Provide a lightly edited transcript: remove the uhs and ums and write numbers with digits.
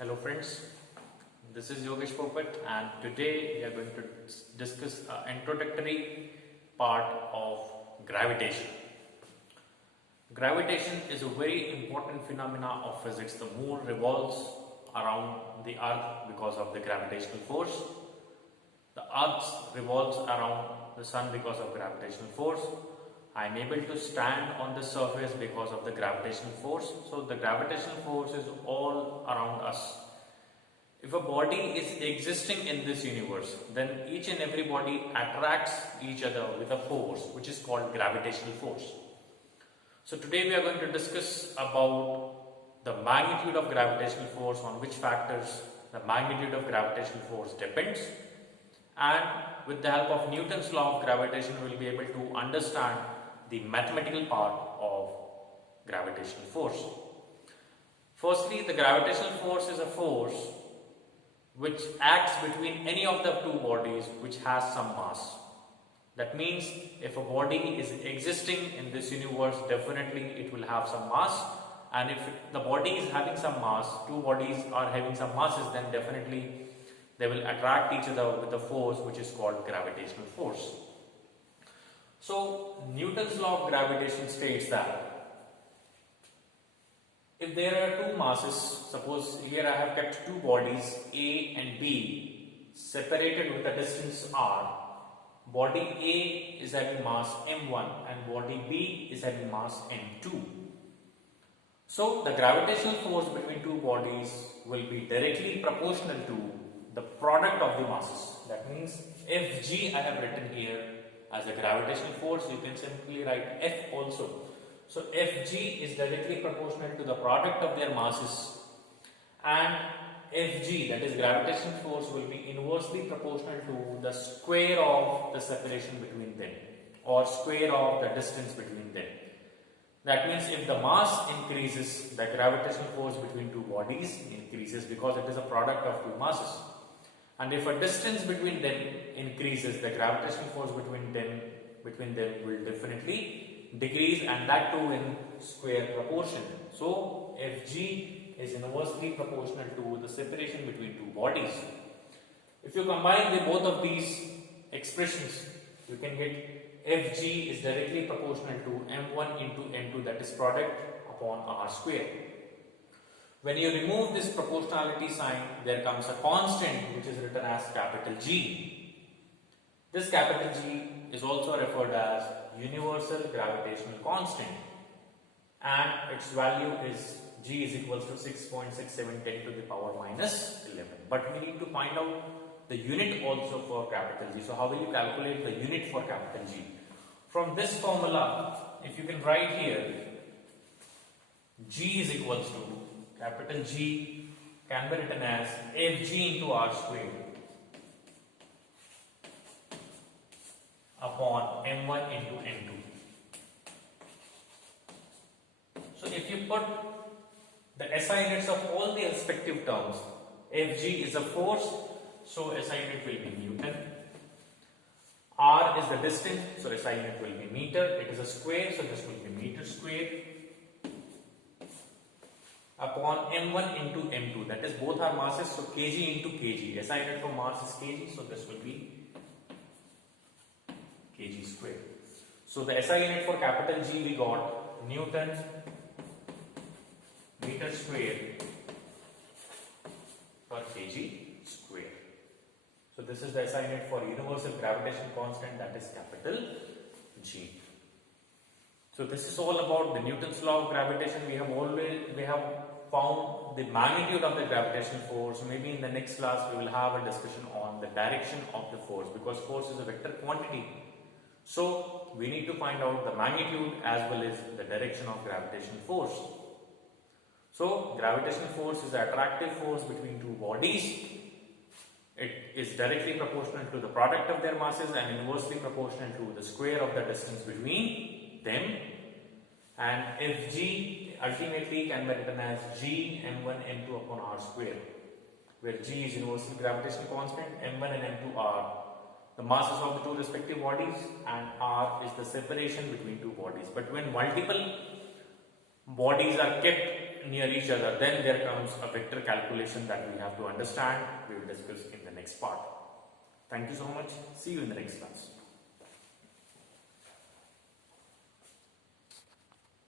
Hello friends, this is Yogesh Popat and today we are going to discuss an introductory part of gravitation. Gravitation is a very important phenomena of physics. The moon revolves around the earth because of the gravitational force. The earth revolves around the sun because of gravitational force. I am able to stand on the surface because of the gravitational force. So the gravitational force is all around us. If a body is existing in this universe, then each and every body attracts each other with a force which is called gravitational force. So today we are going to discuss about the magnitude of gravitational force, on which factors the magnitude of gravitational force depends, and with the help of Newton's law of gravitation we will be able to understand the mathematical part of gravitational force. Firstly, the gravitational force is a force which acts between any of the two bodies which has some mass. That means if a body is existing in this universe, definitely it will have some mass, and if the body is having some mass, two bodies are having some masses, then definitely they will attract each other with a force which is called gravitational force. So Newton's law of gravitation states that if there are two masses, suppose here I have kept two bodies A and B separated with a distance r. Body A is having mass m1 and body B is having mass m2. So the gravitational force between two bodies will be directly proportional to the product of the masses. That means Fg I have written here as a gravitational force. You can simply write F also. So Fg is directly proportional to the product of their masses, and Fg, that is gravitational force, will be inversely proportional to the square of the separation between them, or square of the distance between them. That means if the mass increases, the gravitational force between two bodies increases because it is a product of two masses. And if a distance between them increases, the gravitational force between them will definitely decrease, and that too in square proportion. So Fg is inversely proportional to the separation between two bodies. If you combine both of these expressions, you can get Fg is directly proportional to m1 into m2, that is product upon r square. When you remove this proportionality sign, there comes a constant which is written as capital G. This capital G is also referred as universal gravitational constant, and its value is G is equals to 6.67 10 to the power minus 11. But we need to find out the unit also for capital G. So how will you calculate the unit for capital G? From this formula, if you can write here, G is equals to capital G can be written as Fg into r squared upon m1 into m2. So if you put the SI units of all the respective terms, Fg is a force, so SI unit will be Newton. R is the distance, so SI unit will be meter. It is a square, so this will be meter square. Upon m1 into m2, that is both are masses, so kg into kg. SI unit for mass is kg, so this will be kg square. So the SI unit for capital G we got Newton meter square per kg square. So this is the SI unit for universal gravitation constant, that is capital G. So this is all about the Newton's law of gravitation. We have found the magnitude of the gravitational force. Maybe in the next class we will have a discussion on the direction of the force, because force is a vector quantity. So we need to find out the magnitude as well as the direction of gravitational force. So gravitational force is the attractive force between two bodies. It is directly proportional to the product of their masses and inversely proportional to the square of the distance between them. And Fg ultimately can be written as G m1 m2 upon r square, where G is universal gravitational constant, m1 and m2 are the masses of the two respective bodies, and r is the separation between two bodies. But when multiple bodies are kept near each other, then there comes a vector calculation that we have to understand. We will discuss in the next part. Thank you so much. See you in the next class.